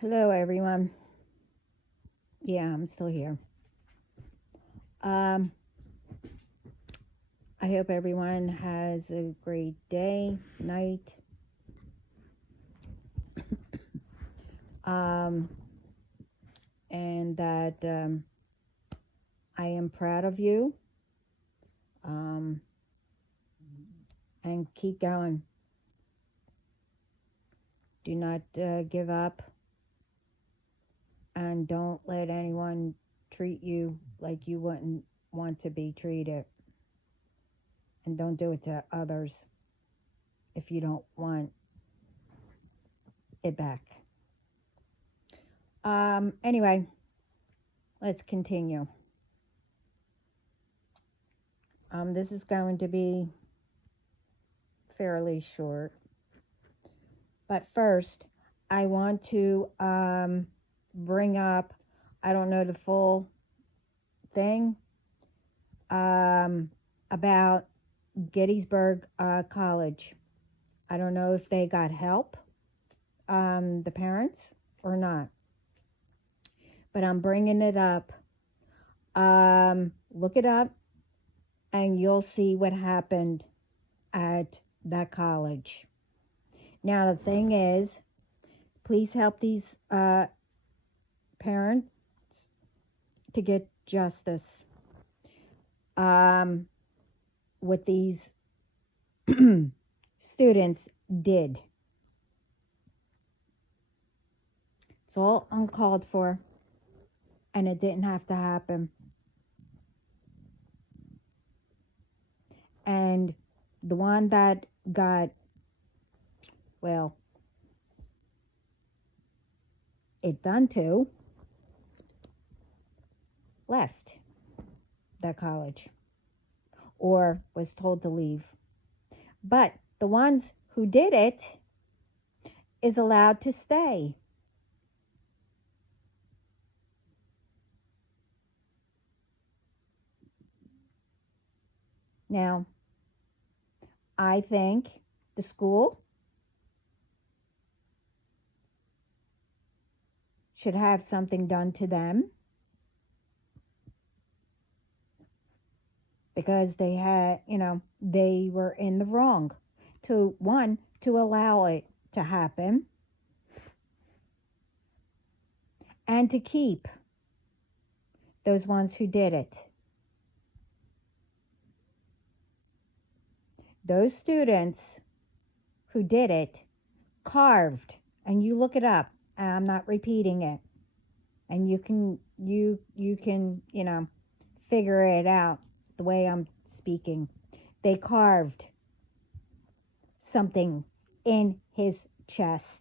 Hello, everyone. Yeah, I'm still here. Um, I hope everyone has a great day, night. Um, and that I am proud of you. Um, and keep going. Do not give up. And don't let anyone treat you like you wouldn't want to be treated. And don't do it to others if you don't want it back. Anyway, let's continue. This is going to be fairly short. But first, I want to bring up, I don't know the full thing, about Gettysburg College. I don't know if they got help, the parents, or not. But I'm bringing it up. Look it up, and you'll see what happened at that college. Now, the thing is, please help these parents to get justice. What these students did. It's all uncalled for, and it didn't have to happen. And the one that got, well, it done to, left that college or was told to leave. But the ones who did it is allowed to stay. Now, I think the school should have something done to them because they had, they were in the wrong to allow it to happen and to keep those ones who did it. Those students who did it carved, and you look it up, and I'm not repeating it, and you can figure it out the way I'm speaking. They carved something in his chest.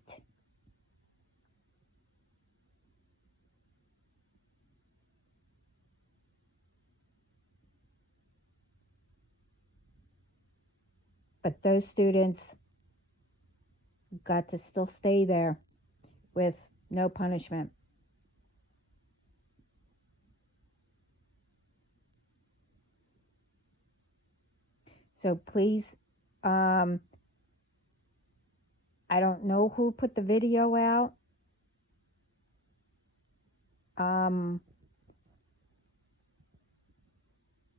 But those students got to still stay there with no punishment. So please, I don't know who put the video out. I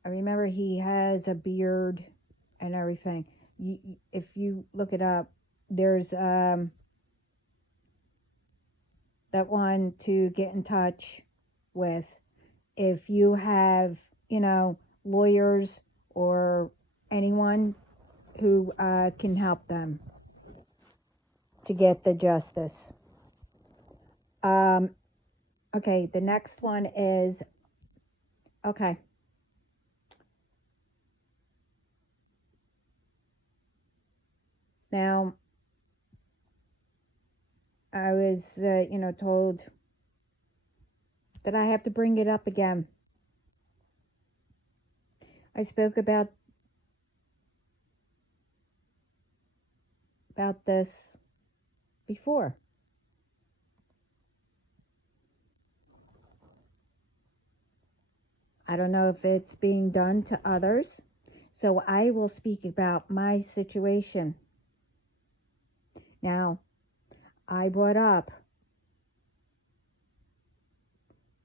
remember he has a beard and everything. If you look it up, there's that one to get in touch with if you have, lawyers or anyone who can help them to get the justice. Okay, the next one is, okay. Now, I was, told that I have to bring it up again. I spoke about this before. I don't know if it's being done to others, so I will speak about my situation. Now, I brought up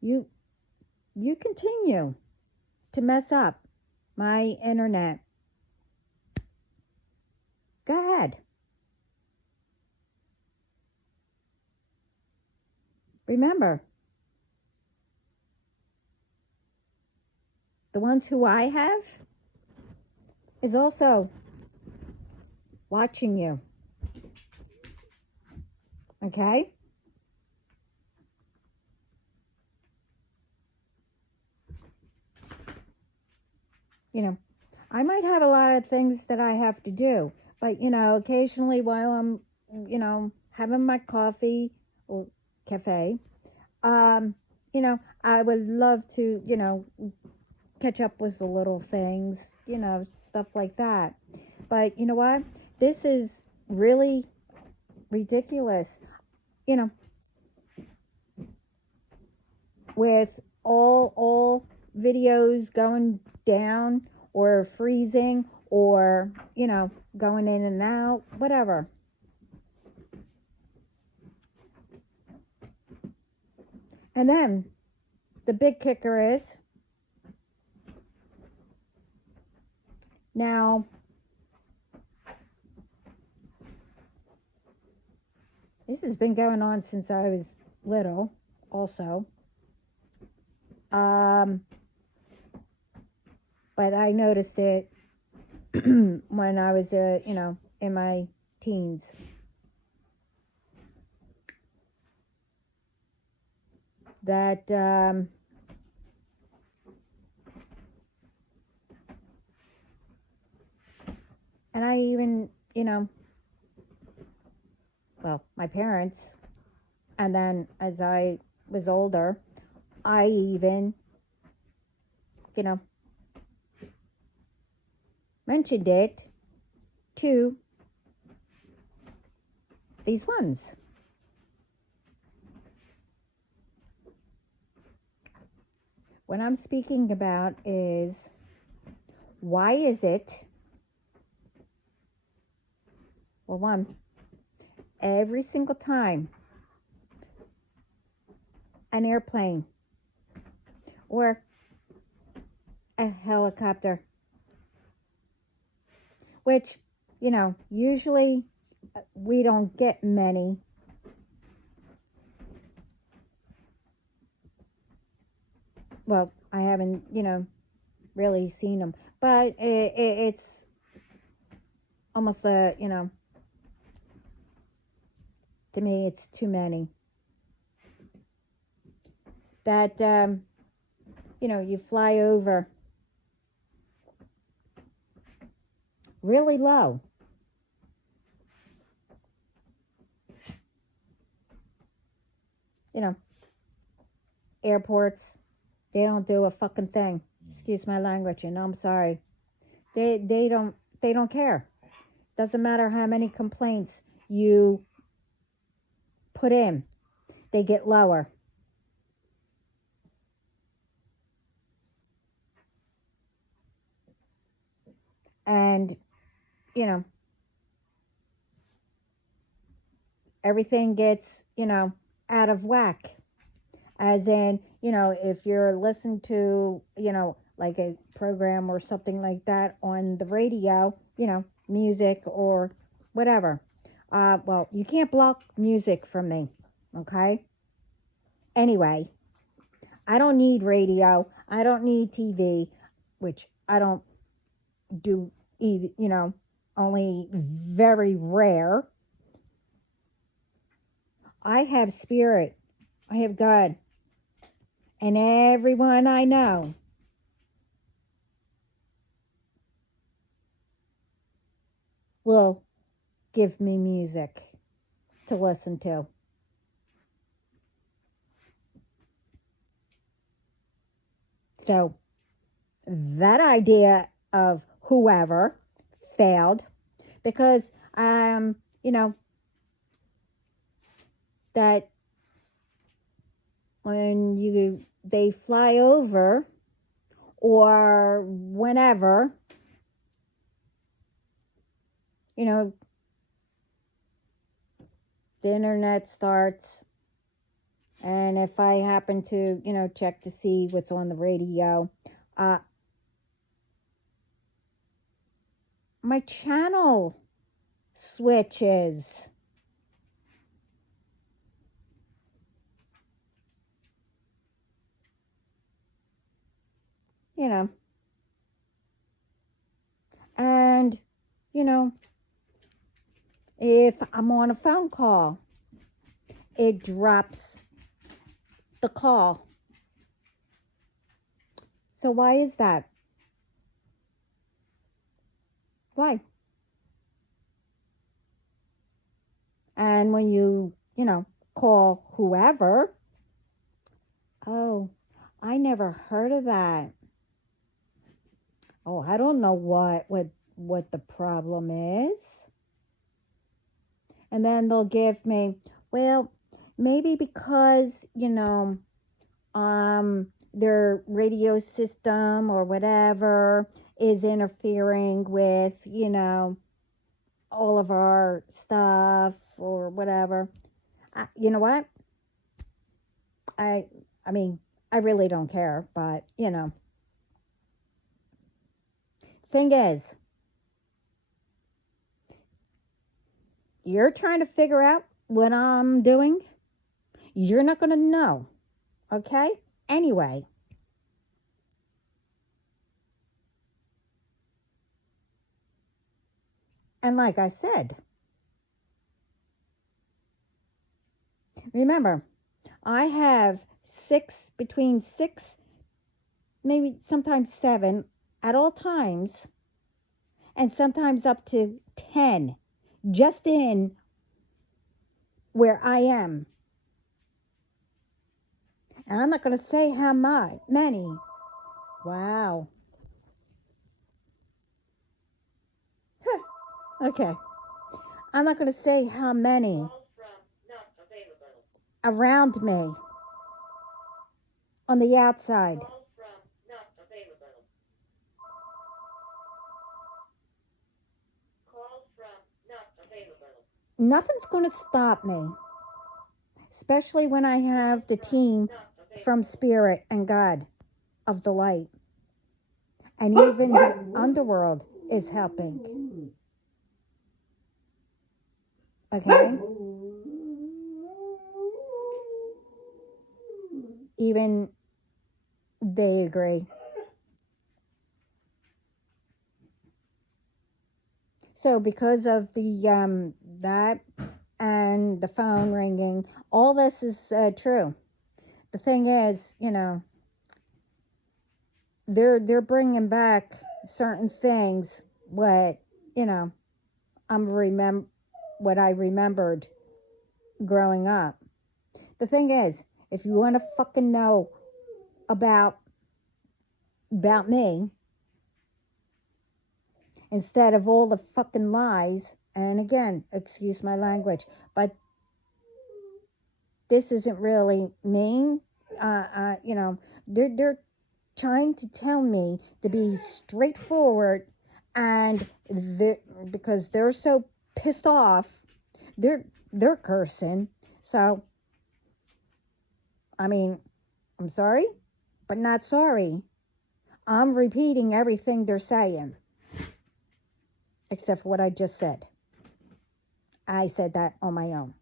you continue to mess up my internet. Go ahead. Remember, the ones who I have is also watching you. Okay? You know, I might have a lot of things that I have to do, but occasionally while I'm, having my coffee or cafe, I would love to, catch up with the little things, stuff like that. But you know what? This is really ridiculous. With all videos going down or freezing or going in and out, whatever. And then the big kicker is, now this has been going on since I was little also. But I noticed it when I was, in my teens. That, and I even, well, my parents, and then as I was older, I even, mentioned it to these ones. What I'm speaking about is, why is it, well, one, every single time an airplane or a helicopter, which, usually we don't get many. Well, I haven't, really seen them, but it's almost to me, it's too many. That, you fly over really low. Airports, they don't do a fucking thing. Excuse my language, and I'm sorry. They don't care. Doesn't matter how many complaints you put in, they get lower. And everything gets out of whack. As in, if you're listening to, like a program or something like that on the radio, music or whatever. Well, you can't block music from me, okay? Anyway, I don't need radio. I don't need TV, which I don't do, only very rare. I have Spirit. I have God. And everyone I know will give me music to listen to. So that idea of whoever failed, because that when they fly over or whenever, the internet starts And if I happen to, check to see what's on the radio, uh, my channel switches. You know, and, you know, if I'm on a phone call, it drops the call. So why is that? Why? And when you, call whoever, oh, I never heard of that. Oh, I don't know what the problem is. And then they'll give me, well, maybe because, their radio system or whatever is interfering with, all of our stuff or whatever. You know what? I I mean, I really don't care, but, thing is, you're trying to figure out what I'm doing. You're not going to know, okay? Anyway, and like I said, remember, I have between six, maybe sometimes seven at all times, and sometimes up to 10 just in where I am. And I'm not going to say how many. Wow. Okay. I'm not going to say how many around me on the outside. Nothing's going to stop me, especially when I have the team from Spirit and God of the Light. And even the underworld is helping. Okay? Even they agree. So because of the that and the phone ringing, all this is true. The thing is, they're bringing back certain things what what I remembered growing up. The thing is, if you want to fucking know about me instead of all the fucking lies, and again, excuse my language, but this isn't really mean. They're trying to tell me to be straightforward, and because they're so pissed off, they're cursing. So, I mean, I'm sorry, but not sorry. I'm repeating everything they're saying, except for what I just said. I said that on my own.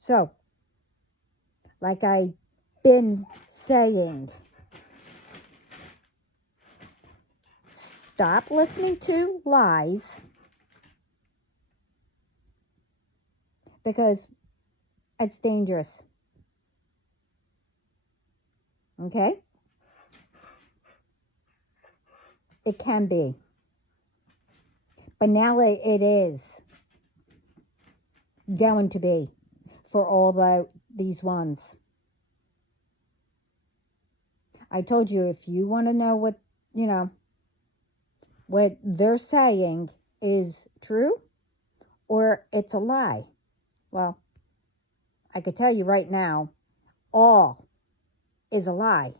So, like I've been saying, stop listening to lies, because it's dangerous. Okay? It can be. But now it is going to be for all these ones. I told you, if you want to know what they're saying is true or it's a lie, well, I could tell you right now, all is a lie.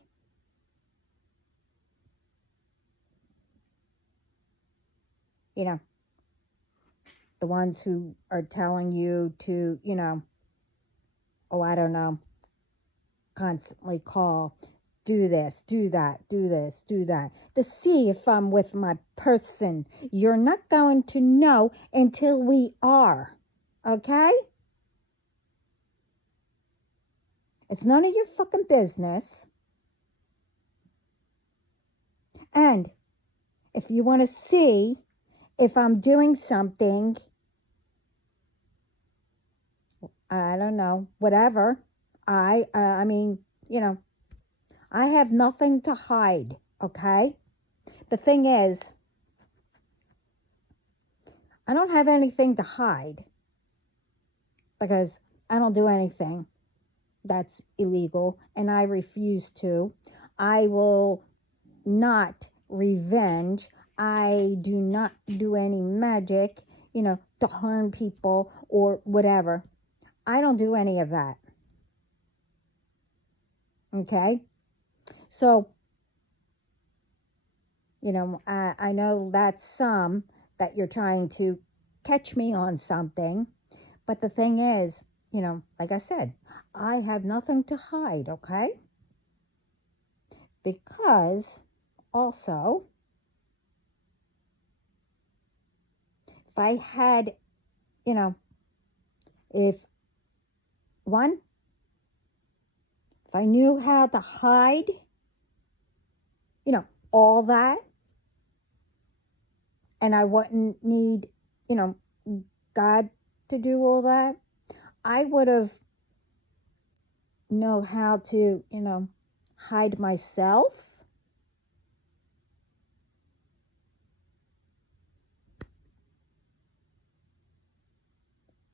The ones who are telling you to, oh, I don't know, constantly call, do this, do that, do this, do that, to see if I'm with my person. You're not going to know until we are. Okay? It's none of your fucking business. And if you want to see if I'm doing something, I don't know, whatever, I mean, you know, I have nothing to hide, okay? The thing is, I don't have anything to hide because I don't do anything that's illegal and I refuse to. I will not revenge. I do not do any magic, to harm people or whatever. I don't do any of that. Okay? So, I know that's some that you're trying to catch me on something. But the thing is, like I said, I have nothing to hide, okay? Because also, if I had, if one, if I knew how to hide, all that, and I wouldn't need, God to do all that, I would have know how to, hide myself.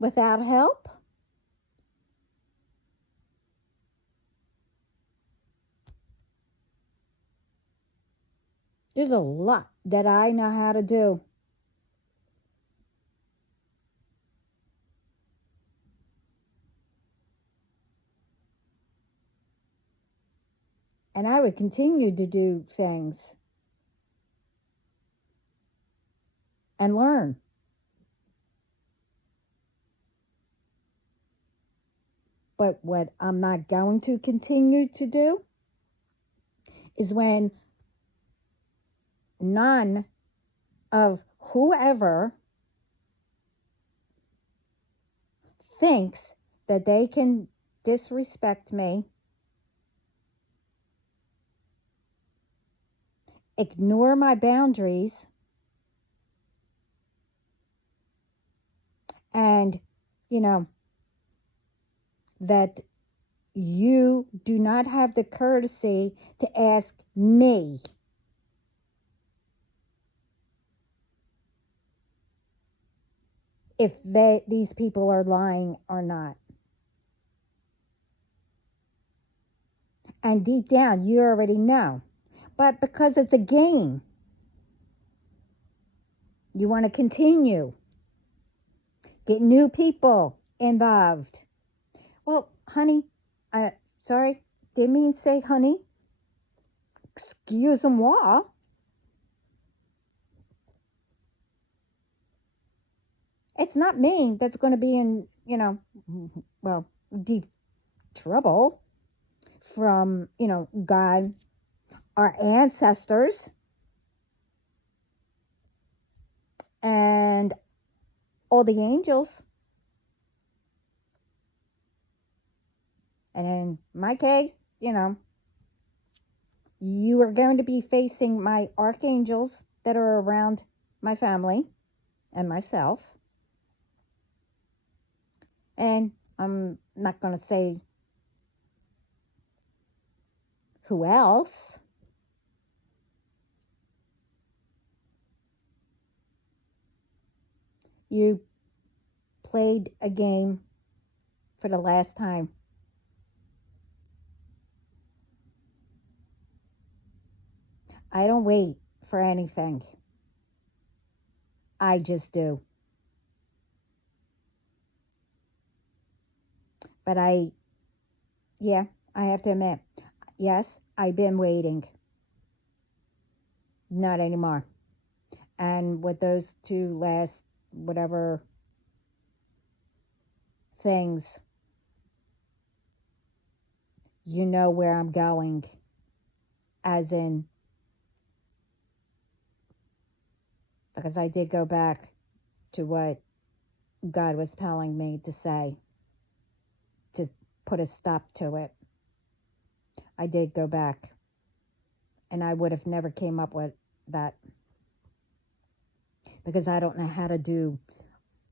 Without help. There's a lot that I know how to do. And I would continue to do things and learn. But what I'm not going to continue to do is when none of whoever thinks that they can disrespect me, ignore my boundaries, and, that you do not have the courtesy to ask me if these people are lying or not. And deep down, you already know. But because it's a game, you want to continue. Get new people involved. Well, honey, sorry, didn't mean to say honey. Excuse-moi. It's not me that's going to be in, well, deep trouble from, God, our ancestors, and all the angels. And in my case, you are going to be facing my archangels that are around my family and myself. And I'm not going to say who else. You played a game for the last time. I don't wait for anything. I just do. But I have to admit, yes, I've been waiting. Not anymore. And with those two last, whatever things, you know where I'm going, as in, because I did go back to what God was telling me to say, to put a stop to it. I did go back, and I would have never came up with that, because I don't know how to do,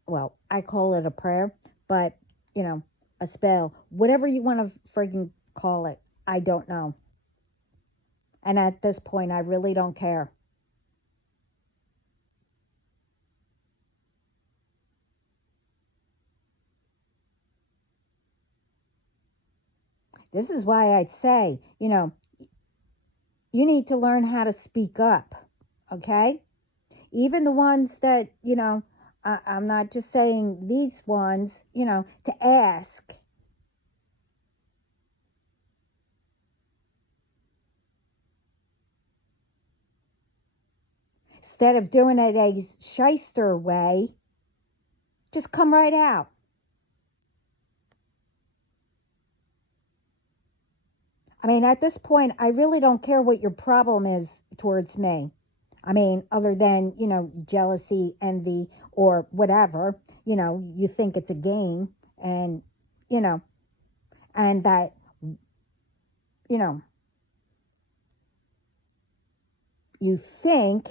well, I call it a prayer, but, a spell, whatever you want to friggin' call it, I don't know. And at this point, I really don't care. This is why I'd say, you need to learn how to speak up, okay? Even the ones that, I'm not just saying these ones, to ask. Instead of doing it a shyster way, just come right out. I mean, at this point, I really don't care what your problem is towards me. I mean, other than, jealousy, envy, or whatever, you think it's a game, and, you know, and that, you know, you think,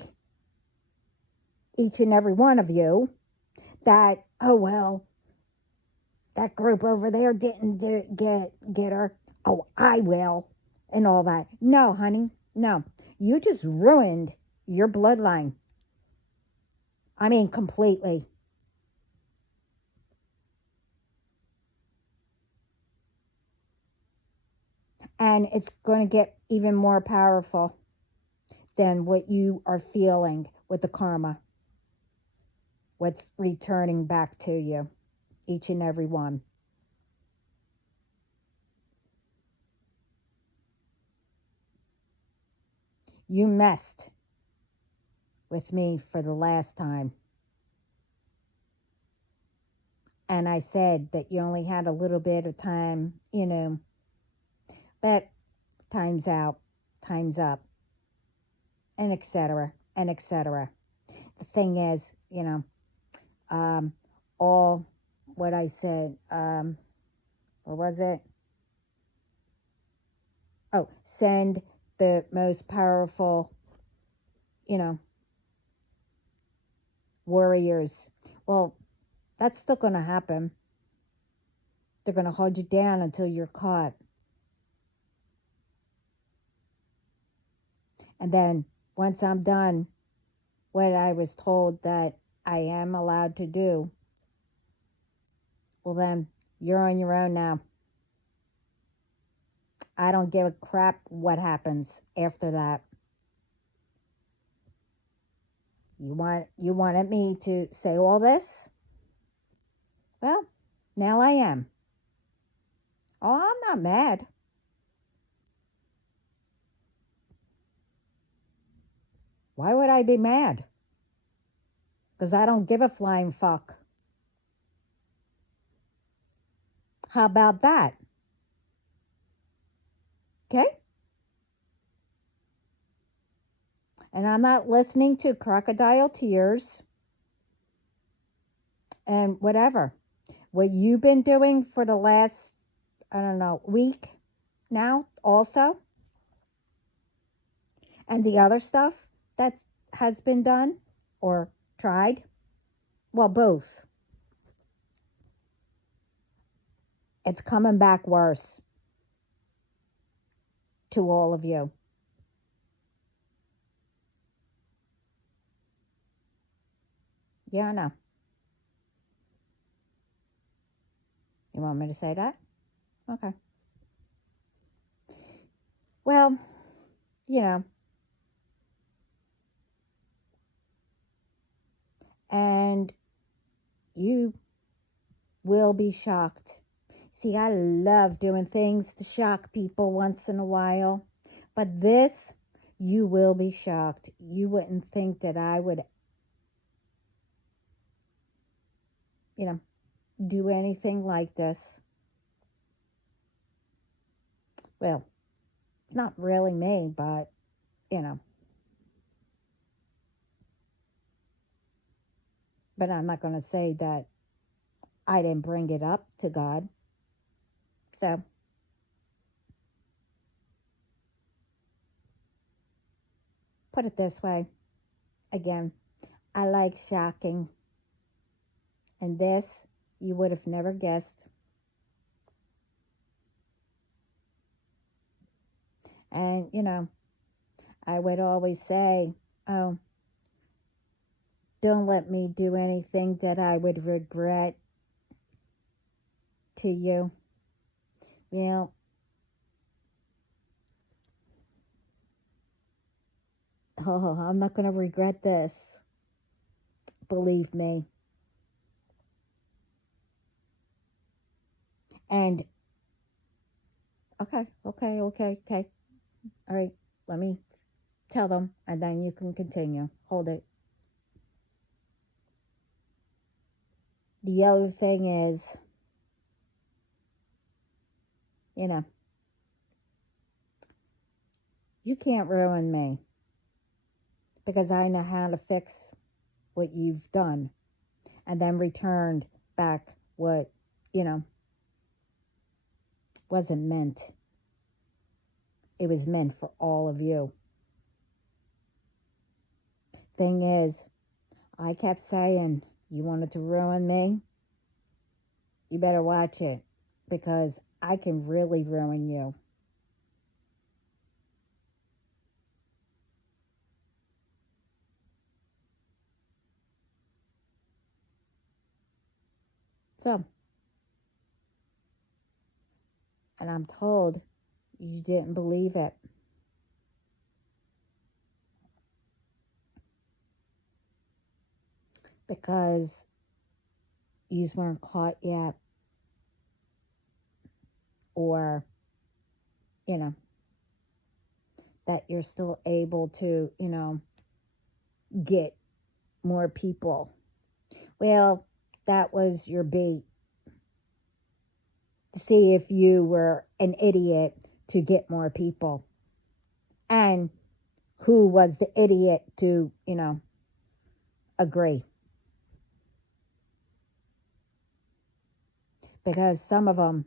each and every one of you, that, oh, well, that group over there didn't get her. Oh, I will, and all that. No, honey, no. You just ruined your bloodline. I mean, completely. And it's going to get even more powerful than what you are feeling with the karma. What's returning back to you, each and every one. You messed with me for the last time. And I said that you only had a little bit of time, but time's out, time's up, and etc. and etc. The thing is, all what I said, or was it? Oh, send the most powerful, you know, warriors. Well, that's still going to happen. They're going to hold you down until you're caught. And then once I'm done what I was told that I am allowed to do, well, then you're on your own now. I don't give a crap what happens after that. You wanted me to say all this? Well, now I am. Oh, I'm not mad. Why would I be mad? Because I don't give a flying fuck. How about that? Okay? And I'm not listening to crocodile tears and whatever. What you've been doing for the last, I don't know, week now also, and the other stuff that has been done or tried, well, both. It's coming back worse to all of you. Yeah, I know. You want me to say that? Okay. Well, you know, and you will be shocked. See, I love doing things to shock people once in a while, but this, you will be shocked. You wouldn't think that I would, do anything like this. Well, not really me, but, you know. But I'm not going to say that I didn't bring it up to God. So, put it this way. Again, I like shocking. And this, you would have never guessed. And, I would always say, oh, don't let me do anything that I would regret to you. Well, oh, I'm not going to regret this. Believe me. And, okay. All right, let me tell them, and then you can continue. Hold it. The other thing is, you can't ruin me because I know how to fix what you've done and then returned back what, wasn't meant. It was meant for all of you. Thing is, I kept saying, you wanted to ruin me? You better watch it because I can really ruin you. So, and I'm told you didn't believe it. Because you weren't caught yet. Or, that you're still able to, get more people. Well, that was your bait to see if you were an idiot to get more people. And who was the idiot to, agree. Because some of them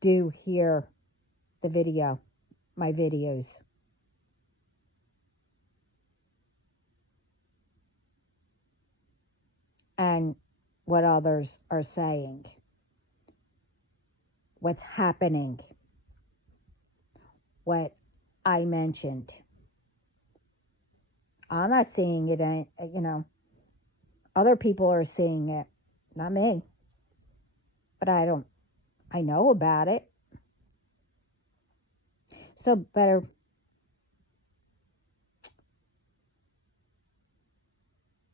do hear my videos. And what others are saying. What's happening. What I mentioned. I'm not seeing it, other people are seeing it, not me. But I know about it. So better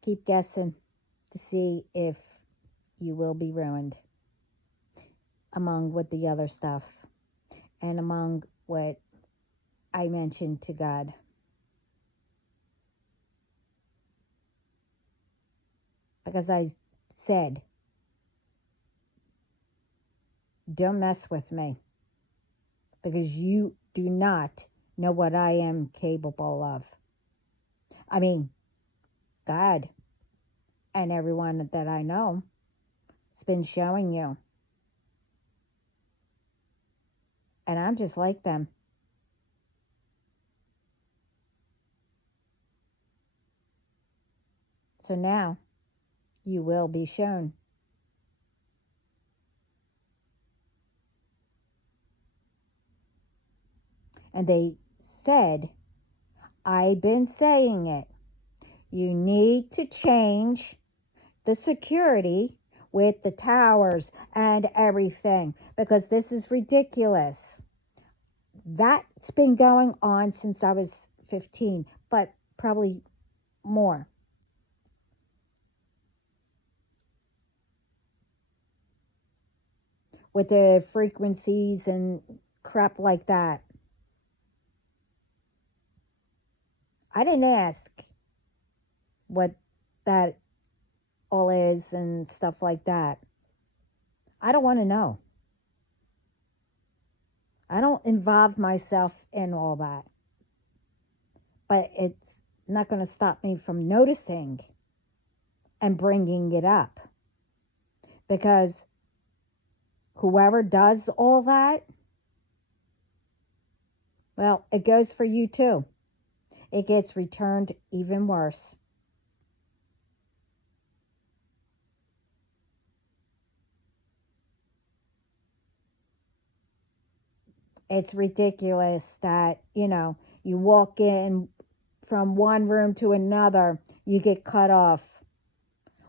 keep guessing to see if you will be ruined among with the other stuff and among what I mentioned to God. Because I said, don't mess with me. Because you do not know what I am capable of. I mean, God and everyone that I know has been showing you. And I'm just like them. So now you will be shown. And they said, I've been saying it. You need to change the security with the towers and everything because this is ridiculous. That's been going on since I was 15, but probably more. With the frequencies and crap like that. I didn't ask what that all is and stuff like that. I don't want to know. I don't involve myself in all that. But it's not going to stop me from noticing and bringing it up. Because whoever does all that, well, it goes for you too. It gets returned even worse. It's ridiculous that, you walk in from one room to another, you get cut off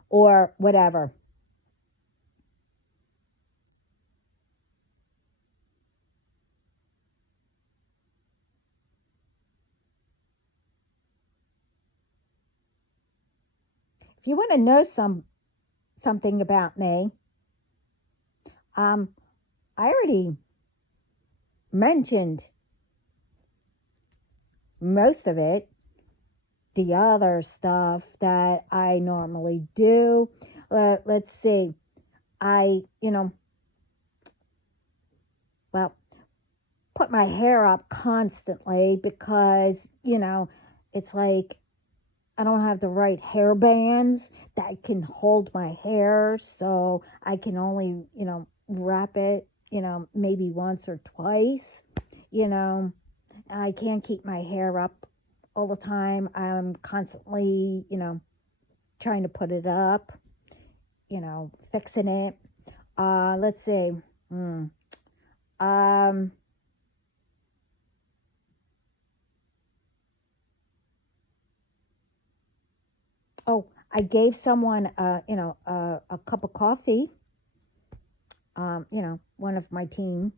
or whatever. If you want to know something about me, I already mentioned most of it. The other stuff that I normally do, let's see, I, well, put my hair up constantly because, it's like I don't have the right hair bands that can hold my hair, so I can only, wrap it, maybe once or twice. You know, I can't keep my hair up all the time. I'm constantly, trying to put it up, fixing it. Let's see. Hmm. Um, oh, I gave someone, a cup of coffee. One of my team.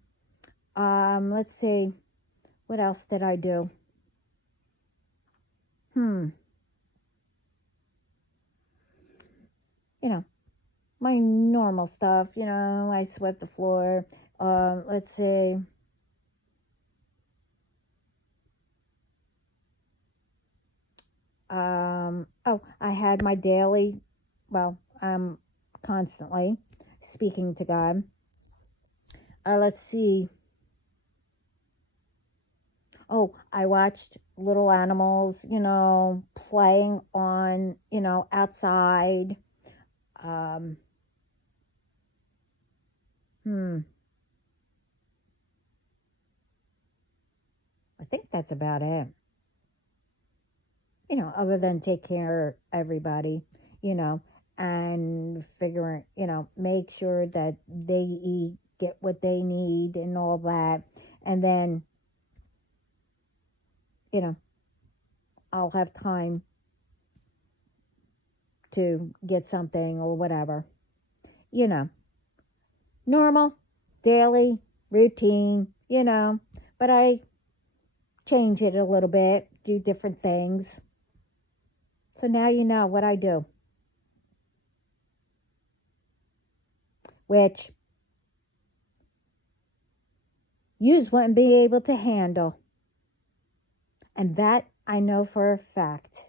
Let's see. What else did I do? Hmm. You know, my normal stuff. I swept the floor. Let's see. Oh, I had my daily, well, constantly speaking to God. Let's see. Oh, I watched little animals, playing on, outside. Um, hmm. I think that's about it. Other than take care of everybody, you know, and figuring, make sure that they eat, get what they need and all that. And then, you know, I'll have time to get something or whatever, you know, normal, daily, routine, but I change it a little bit, do different things. So now you know what I do, which yous wouldn't be able to handle. And that I know for a fact.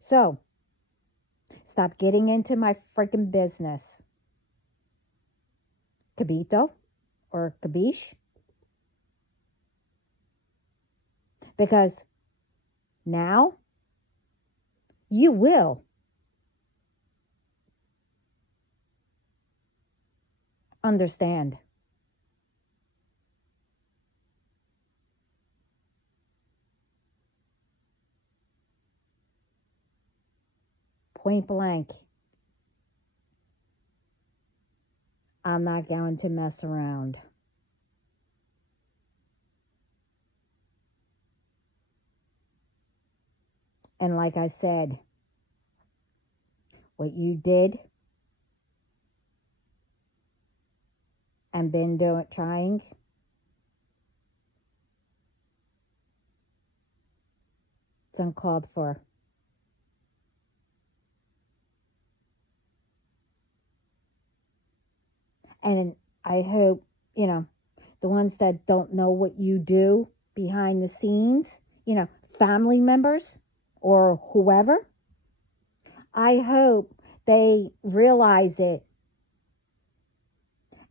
So, stop getting into my freaking business. Cabito or cabiche. Because now you will understand. Point blank. I'm not going to mess around. And like I said, what you did and been doing, trying, it's uncalled for. And I hope, the ones that don't know what you do behind the scenes, family members or whoever, I hope they realize it.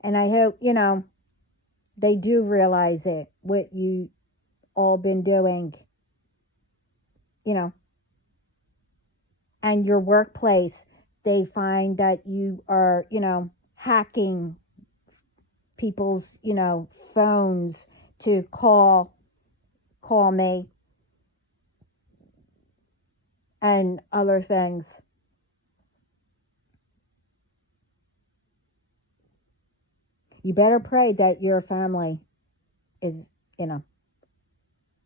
And I hope, they do realize it, what you all been doing, you know, and your workplace, they find that you are, hacking people's, phones to call me and other things. You better pray that your family is,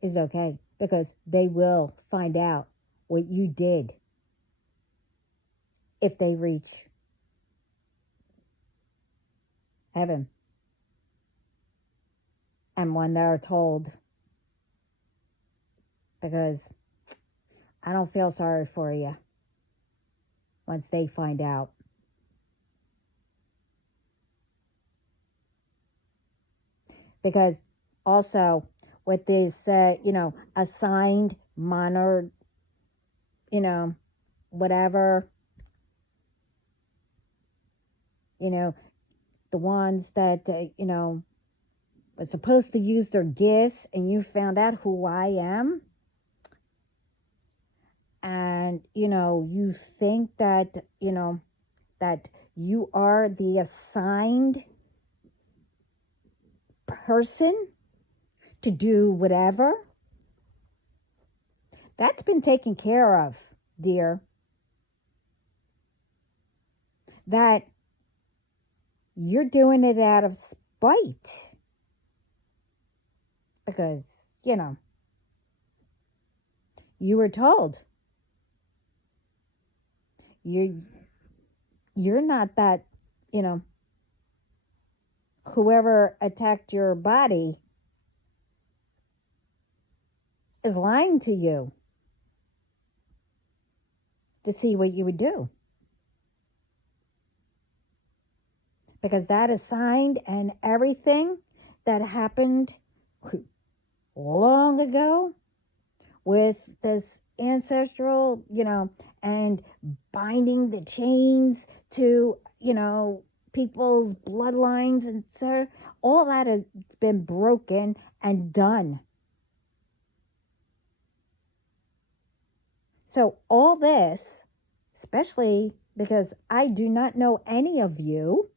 is okay, because they will find out what you did if they reach heaven. And when they're told, because I don't feel sorry for you once they find out. Because also with this, assigned, monitored, whatever, the ones that, were supposed to use their gifts, and you found out who I am, and, you think that, that you are the assigned person to do whatever, that's been taken care of, dear. That you're doing it out of spite. Because, you were told you're not that, whoever attacked your body is lying to you to see what you would do. Because that assigned and everything that happened long ago with this ancestral, and binding the chains to, people's bloodlines, and so all that has been broken and done. So all this, especially because I do not know any of you,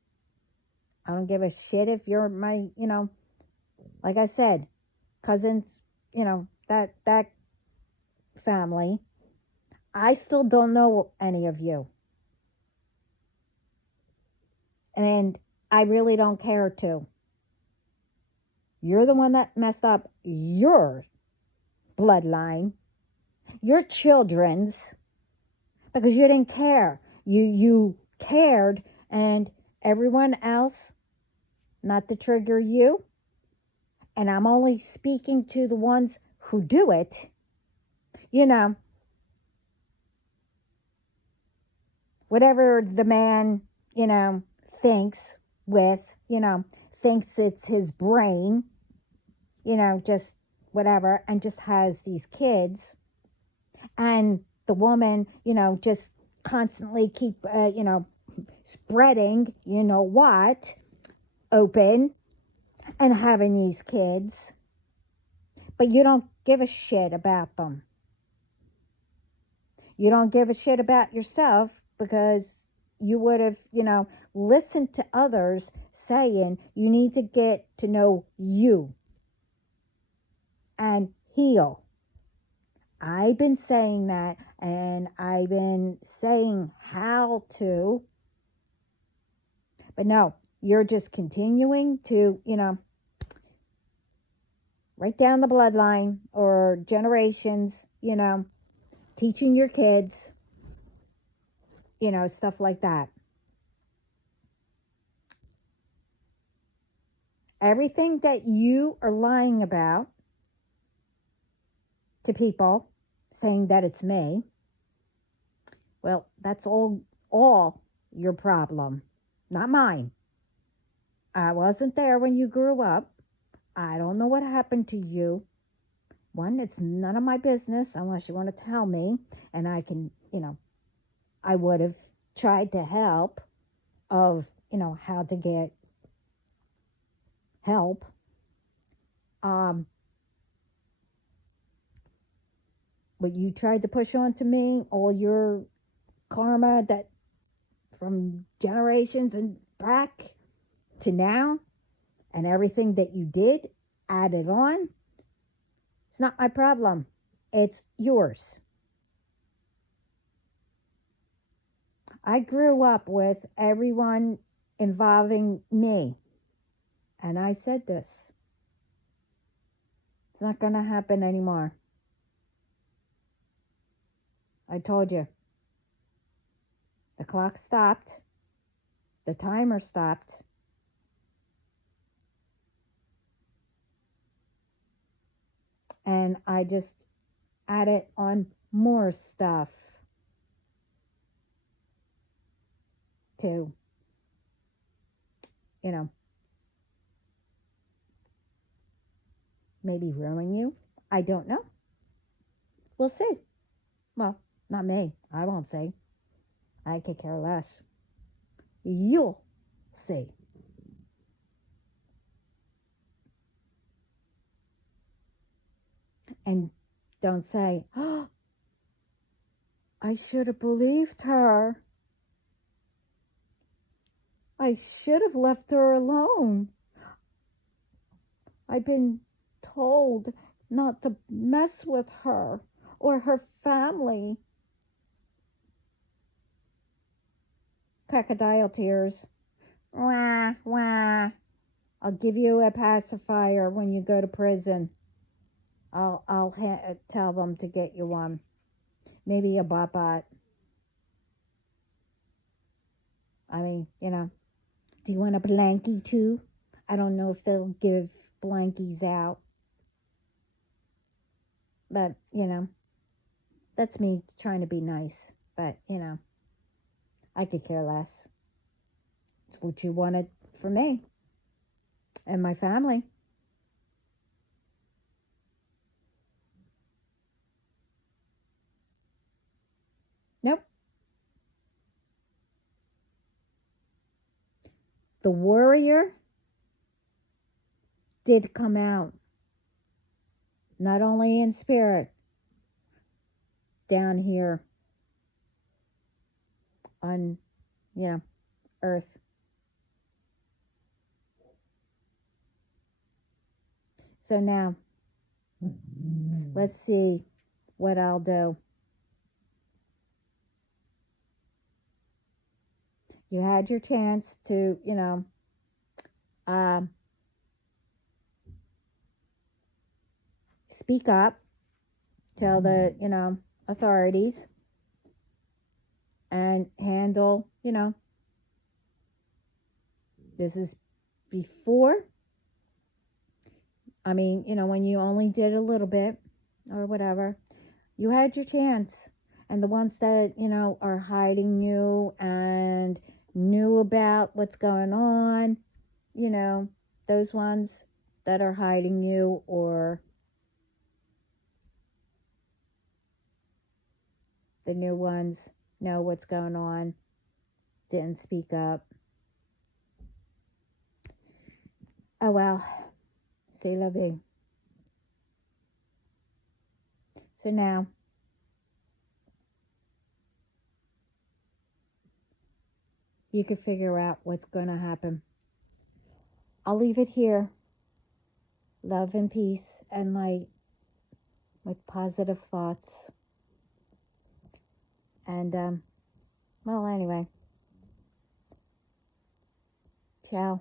I don't give a shit if you're my, like I said, cousins, that family. I still don't know any of you. And I really don't care to. You're the one that messed up your bloodline, your children's, because you didn't care. You cared, and everyone else, not to trigger you, and I'm only speaking to the ones who do it, whatever the man, thinks with, thinks it's his brain, just whatever, and just has these kids. And the woman, just constantly keep, spreading, what, open, and having these kids. But you don't give a shit about them. You don't give a shit about yourself, because you would have, listened to others saying you need to get to know you and heal. I've been saying that, and I've been saying how to, but no, you're just continuing to, right down the bloodline or generations, teaching your kids, stuff like that. Everything that you are lying about to people, saying that it's me, well, that's all your problem, not mine. I wasn't there when you grew up. I don't know what happened to you. One, it's none of my business unless you want to tell me, and I can, I would have tried to help of, how to get help, what you tried to push onto me, all your karma that from generations and back to now, and everything that you did added on, it's not my problem. It's yours. I grew up with everyone involving me. And I said this. It's not going to happen anymore. I told you. The clock stopped. The timer stopped. And I just added on more stuff to, maybe ruin you. I don't know. We'll see. Well, not me. I won't say. I could care less. You'll see. And don't say, oh, I should have believed her. I should have left her alone. I've been told not to mess with her or her family. Crocodile tears. Wah, wah. I'll give you a pacifier when you go to prison. I'll tell them to get you one. Maybe a bot. I mean, do you want a blankie too? I don't know if they'll give blankies out. But, that's me trying to be nice. But, I could care less. It's what you wanted for me and my family. Nope. The warrior did come out. Not only in spirit, down here on, earth. So now, let's see what I'll do. You had your chance to, speak up, tell the, authorities, and handle, this is before. I mean, when you only did a little bit or whatever, you had your chance. And the ones that, are hiding you and knew about what's going on, those ones that are hiding you or the new ones know what's going on, didn't speak up. Oh well, c'est la vie. So now, you can figure out what's going to happen. I'll leave it here. Love and peace and light with positive thoughts. And, well, anyway. Ciao.